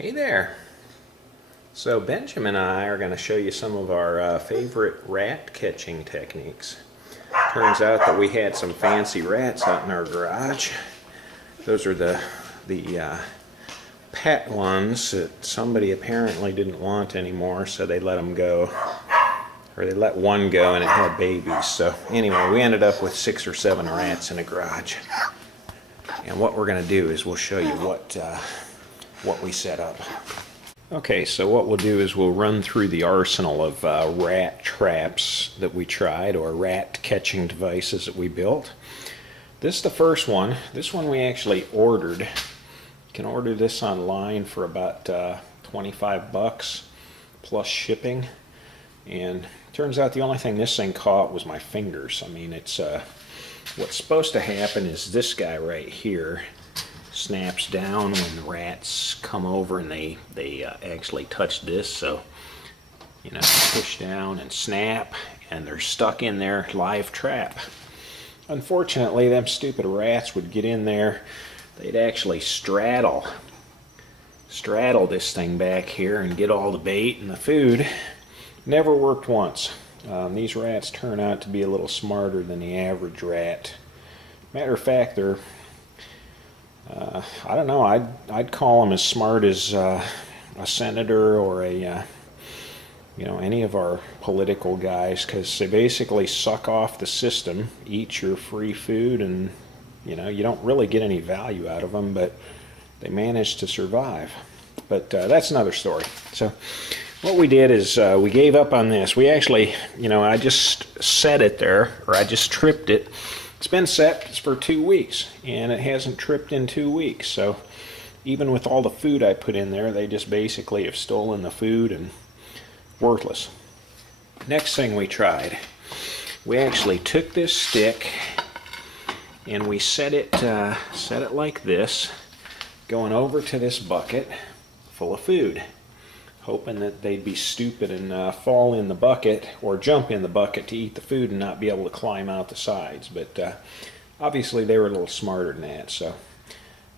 Hey there. So Benjamin and I are going to show you some of our favorite rat catching techniques. Turns out that we had some fancy rats out in our garage. Those are the pet ones that somebody apparently didn't want anymore, so they let them go. Or they let one go and it had babies. So anyway, we ended up with 6 or 7 rats in the garage. And what we're going to do is we'll show you what we set up. Okay, so what we'll do is we'll run through the arsenal of rat traps that we tried, or rat catching devices that we built. This is the first one. This one we actually ordered. You can order this online for about 25 bucks plus shipping. And it turns out the only thing this thing caught was my fingers. I mean, it's what's supposed to happen is this guy right here snaps down when the rats come over and they actually touch this. So, you know, push down and snap, and they're stuck in their live trap. Unfortunately, them stupid rats would get in there. They'd actually straddle this thing back here and get all the bait and the food. Never worked once. These rats turn out to be a little smarter than the average rat. Matter of fact, they're I don't know, I'd call them as smart as a senator or a any of our political guys, because they basically suck off the system, eat your free food, and you don't really get any value out of them, but they manage to survive. But that's another story. So what we did is we gave up on this. We actually, I just set it there, or I just tripped it. It's been set for 2 weeks, and it hasn't tripped in 2 weeks. So even with all the food I put in there, they just basically have stolen the food and worthless. Next thing we tried, we actually took this stick and we set it like this, going over to this bucket full of food, hoping that they'd be stupid and fall in the bucket or jump in the bucket to eat the food and not be able to climb out the sides. But obviously they were a little smarter than that, so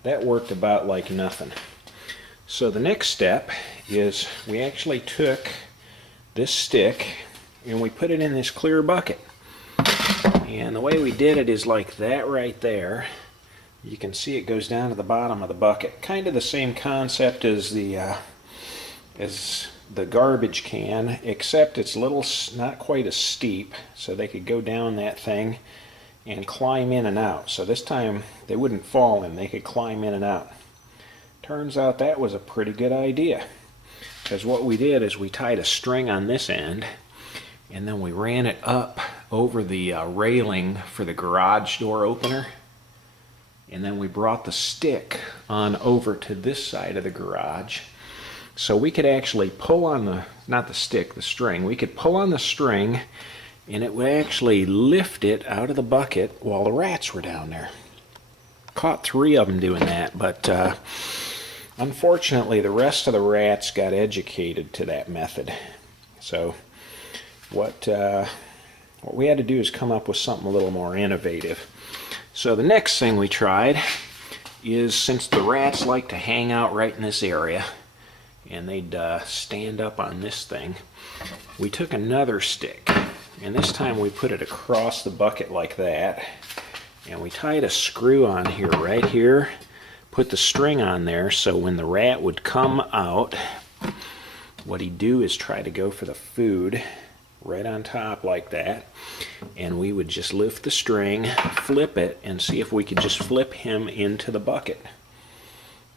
that worked about like nothing. So the next step is we actually took this stick and we put it in this clear bucket. And the way we did it is like that right there. You can see it goes down to the bottom of the bucket. Kind of the same concept as the garbage can, except it's not quite as steep, so they could go down that thing and climb in and out. So this time they wouldn't fall in, they could climb in and out. Turns out that was a pretty good idea, because what we did is we tied a string on this end and then we ran it up over the railing for the garage door opener, and then we brought the stick on over to this side of the garage. So we could actually pull on the string. We could pull on the string and it would actually lift it out of the bucket while the rats were down there. Caught 3 of them doing that, but unfortunately the rest of the rats got educated to that method. So what we had to do is come up with something a little more innovative. So the next thing we tried is, since the rats like to hang out right in this area, and they'd stand up on this thing, we took another stick, and this time we put it across the bucket like that, and we tied a screw on here, right here, put the string on there, so when the rat would come out, what he'd do is try to go for the food right on top like that, and we would just lift the string, flip it, and see if we could just flip him into the bucket.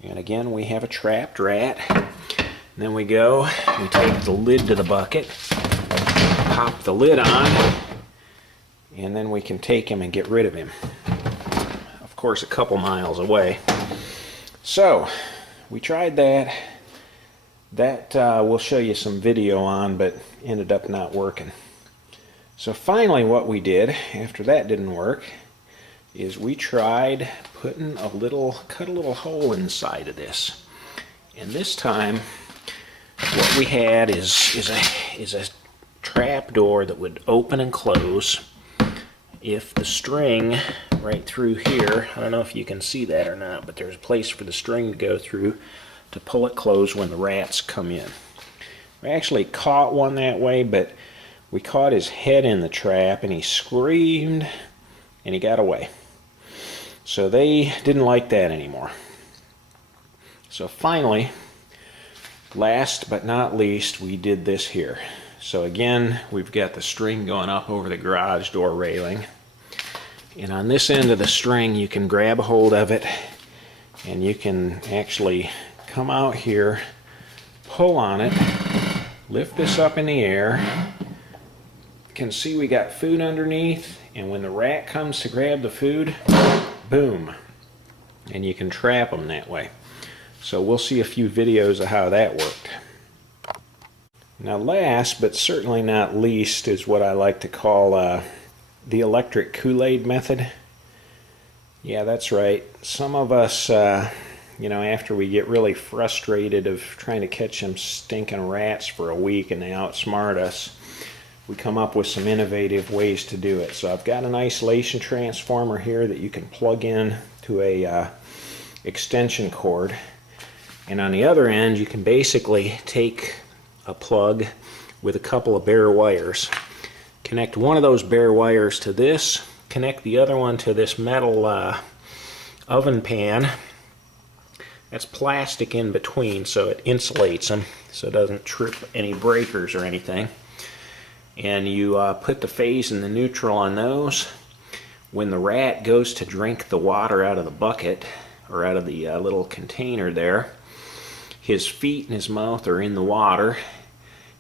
And again, we have a trapped rat. And then we take the lid to the bucket, pop the lid on, and then we can take him and get rid of him. Of course, a couple miles away. So, we tried that. That we'll show you some video on, but ended up not working. So finally what we did, after that didn't work, is we tried putting cut a little hole inside of this. And this time what we had is a trap door that would open and close if the string right through here, I don't know if you can see that or not, but there's a place for the string to go through to pull it closed when the rats come in. We actually caught one that way, but we caught his head in the trap and he screamed and he got away. So they didn't like that anymore. So finally, last but not least, we did this here. So again, we've got the string going up over the garage door railing. And on this end of the string, you can grab a hold of it and you can actually come out here, pull on it, lift this up in the air. You can see we got food underneath, and when the rat comes to grab the food, boom, and you can trap them that way. So we'll see a few videos of how that worked. Now last but certainly not least is what I like to call the electric Kool-Aid method. Yeah, that's right. Some of us, you know, after we get really frustrated of trying to catch them stinking rats for a week and they outsmart us, we come up with some innovative ways to do it. So I've got an isolation transformer here that you can plug in to a extension cord. And on the other end, you can basically take a plug with a couple of bare wires. Connect one of those bare wires to this, connect the other one to this metal oven pan. That's plastic in between, so it insulates them, so it doesn't trip any breakers or anything. And you put the phase and the neutral on those. When the rat goes to drink the water out of the bucket, or out of the little container there, his feet and his mouth are in the water.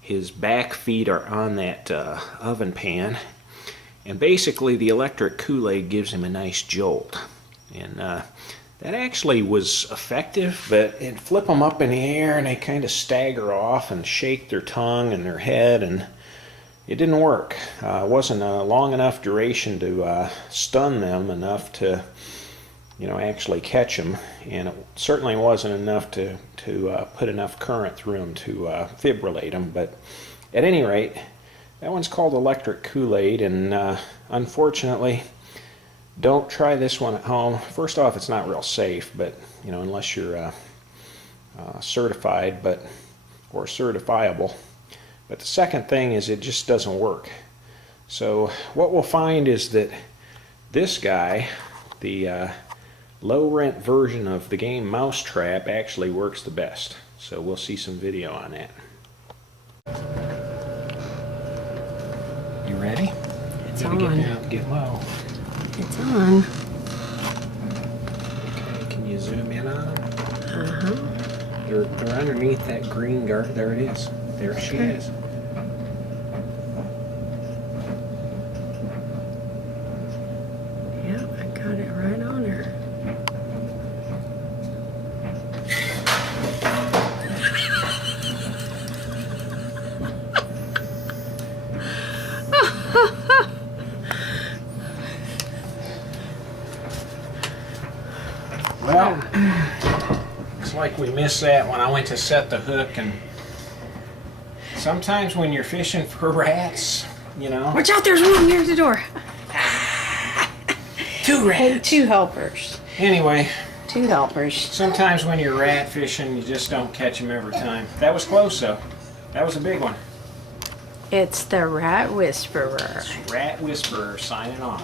His back feet are on that oven pan. And basically the electric Kool-Aid gives him a nice jolt. And that actually was effective, but it'd flip them up in the air and they kind of stagger off and shake their tongue and their head, and it didn't work. It wasn't a long enough duration to stun them enough to, you know, actually catch them, and it certainly wasn't enough to put enough current through them to fibrillate them. But at any rate, that one's called electric Kool-Aid, and unfortunately, don't try this one at home. First off, it's not real safe, but you know, unless you're certified or certifiable. But the second thing is it just doesn't work. So what we'll find is that this guy, the low rent version of the game Mousetrap, actually works the best. So we'll see some video on that. You ready? It's on. on. Get down and get low. It's on. Okay, can you zoom in on them? Uh-huh. They're underneath that green guard. There it is. There she is. Yep, I got it right on her. Well, looks like we missed that when I went to set the hook, and sometimes when you're fishing for rats, you know. Watch out, there's one near the door. Two rats. And two helpers. Anyway, Two helpers. sometimes when you're rat fishing, you just don't catch them every time. That was close, though. That was a big one. It's the Rat Whisperer. Rat Whisperer signing off.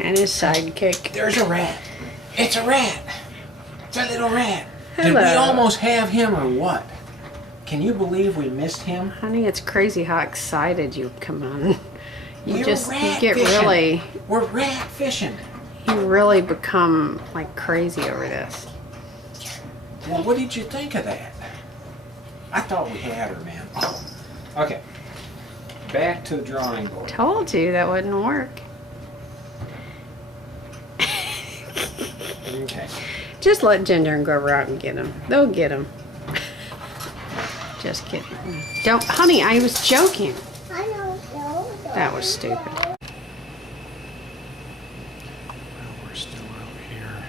And his sidekick. There's a rat. It's a rat. It's a little rat. Did we Hello. almost have him or what? Can you believe we missed him? Honey, it's crazy how excited you come on. You We're just rat get fishing. really, We're rat fishing. you really become like crazy over this. Well, what did you think of that? I thought we had her, man. Okay. Back to the drawing board. Told you that wouldn't work. Okay. Just let Ginger and go out and get him. They'll get him. Just kidding. Don't, honey, I was joking. I don't know. That was stupid. Well, we're still out here.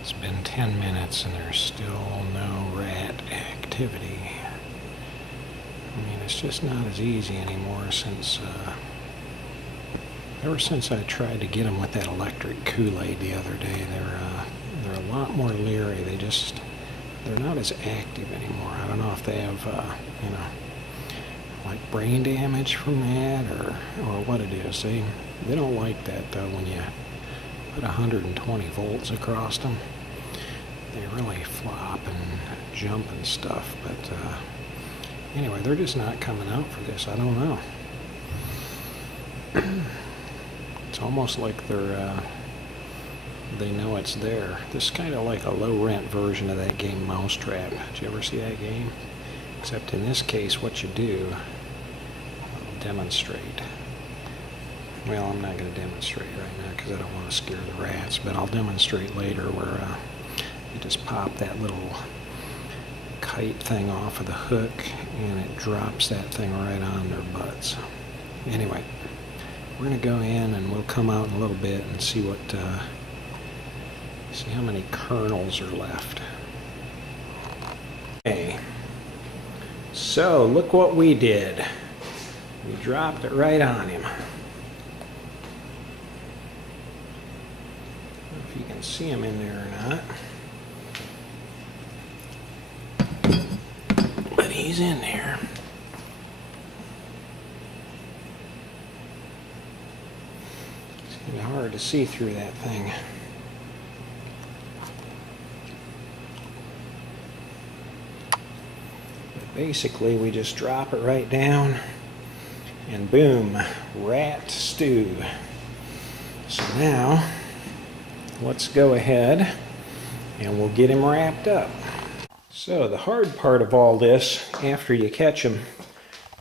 It's been 10 minutes and there's still no rat activity. I mean, it's just not as easy anymore since Ever since I tried to get them with that electric Kool-Aid the other day, they're a lot more leery. They're not as active anymore. I don't know if they have, you know, like brain damage from that or what it is. They don't like that though when you put 120 volts across them. They really flop and jump and stuff. But anyway, they're just not coming out for this. I don't know. It's almost like they know it's there. This is kind of like a low-rent version of that game Mousetrap. Did you ever see that game? Except in this case, what you do, I'll demonstrate. Well, I'm not going to demonstrate right now because I don't want to scare the rats, but I'll demonstrate later where you just pop that little kite thing off of the hook and it drops that thing right on their butts. Anyway, we're going to go in and we'll come out in a little bit and see what, see how many kernels are left. Okay, so look what we did. We dropped it right on him. I don't know if you can see him in there or not. But he's in there. It's kind of hard to see through that thing. But basically, we just drop it right down, and boom, rat stew. So now, let's go ahead and we'll get him wrapped up. So the hard part of all this, after you catch them,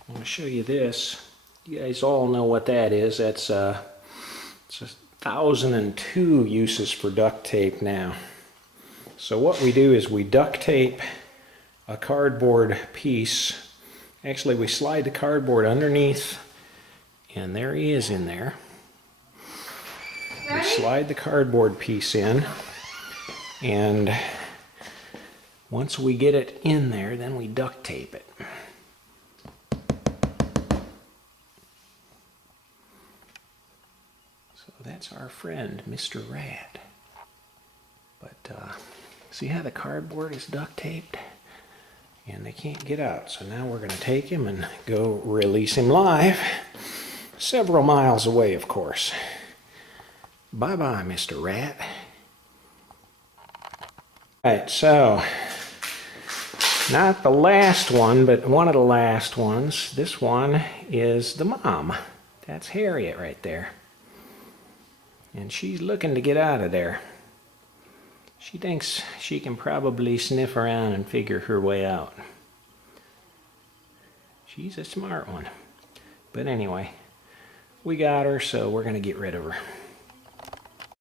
I'm going to show you this. You guys all know what that is. It's 1,002 uses for duct tape now. So what we do is we duct tape a cardboard piece. Actually, we slide the cardboard underneath, and there he is in there. We slide the cardboard piece in, and once we get it in there, then we duct tape it. So that's our friend, Mr. Rat. But see how the cardboard is duct taped? And they can't get out. So now we're going to take him and go release him live. Several miles away, of course. Bye-bye, Mr. Rat. Alright, so not the last one, but one of the last ones. This one is the mom. That's Harriet right there. And she's looking to get out of there. She thinks she can probably sniff around and figure her way out. She's a smart one. But anyway, we got her, so we're going to get rid of her.